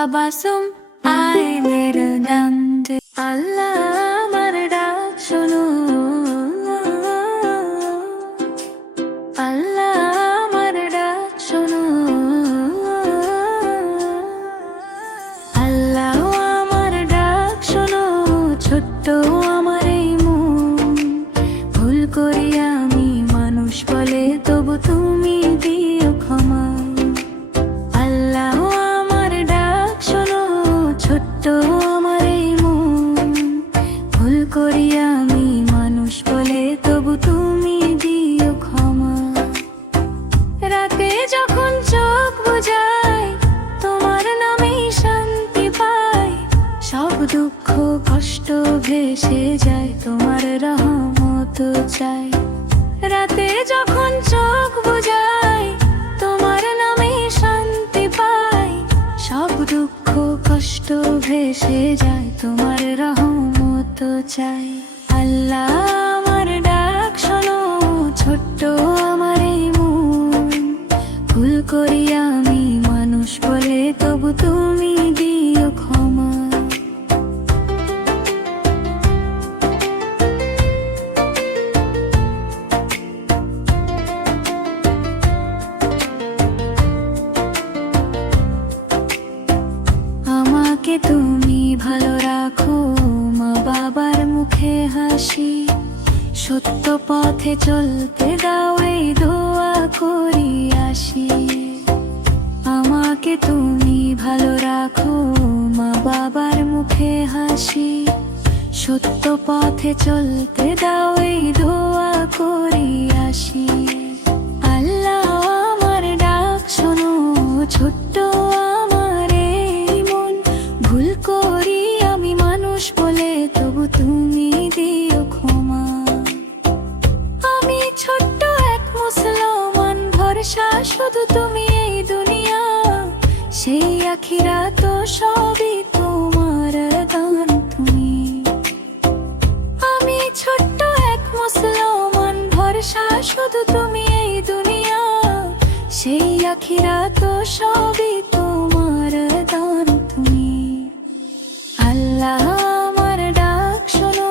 তাবাসুম আয় মেরে নন্দ আল্লাহ আমার ডাক শোনো আল্লাহ আমার ডাক শোনো আল্লাহ আমার ডাক শোনো ছোট্ট আমার এই মন ভুল করি আমি মানুষ বলে তবু তুমি দিও ক্ষমা আল্লাহ আমার ডাক শোনো ছোট্ট আমার এই মন ভুল করি আমি মানুষ বলে তবু তুমি দিও ক্ষমা রাতে যখন চোখ বুজাই তোমার নামেই শান্তি পাই সব দুঃখ কষ্ট ভেসে যায় তোমার রহমত চাই রাতে যখন চোখ বুজাই তোমার নামেই শান্তি পাই সব দুঃখ কষ্ট ভেসে যায় তোমার রহমত চাই আল্লাহ আমার ডাক শোনো ছোট্ট আমার এই মন ভুল করি আমি মানুষ বলে তবু তুমি দিও ক্ষমা আমাকে তুমি ভালো রাখো মা বাবার মুখে হাসি সত্য পথে চলতে দাও এই দোয়া করি আসি আমাকে তুমি ভালো রাখো মা বাবার মুখে হাসি সত্য পথে চলতে দাও এই দোয়া করি আসি আল্লাহ আমার ডাক শোনো ছোট্ট আমার এই মন ভুল করি আমি মানুষ বলে তবু তুমি দিও ক্ষমা আমি ছোট্ট এক মুসলমান ভরসা শুধু তুমি এই দুনিয়া সেই আখিরাত তো সবই তোমার দান তুমি আমি ছোট্ট এক মুসলমান ভরসা শুধু তুমি এই দুনিয়া সেই আখিরাত তো সবই তোমার দান তুমি আল্লাহ আমার ডাক শোনো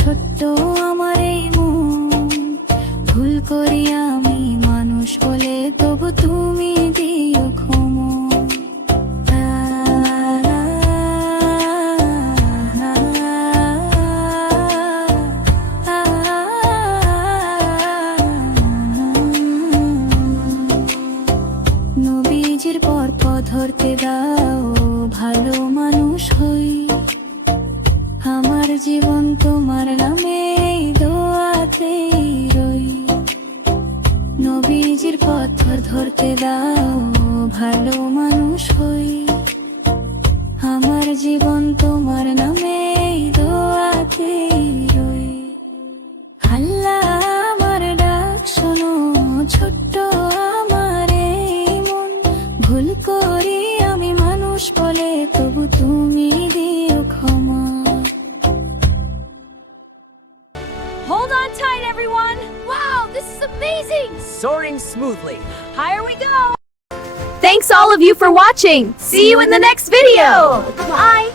ছোট্ট আমার এই মন ভুল করি আমি মানুষ বলে তবু তুমি দিও ক্ষমা নবীজির পথ ধরতে দাও ভালো মানুষ হই আমার জীবন তোমার নামে দোয়াতেই রই নবীজির পথ ধরতে দাও ভালো মানুষ হই আমার জীবন তোমার নামে দোয়াতেই রই আল্লাহ আমার ডাক শোনো ছোট্ট আমার এই মন ভুল করি আমি মানুষ বলে তবু তুমি দিও ক্ষমা Hold on tight, everyone! Wow, this is amazing! Soaring smoothly. Higher we go! Thanks all of you for watching! See you in the next video! Bye!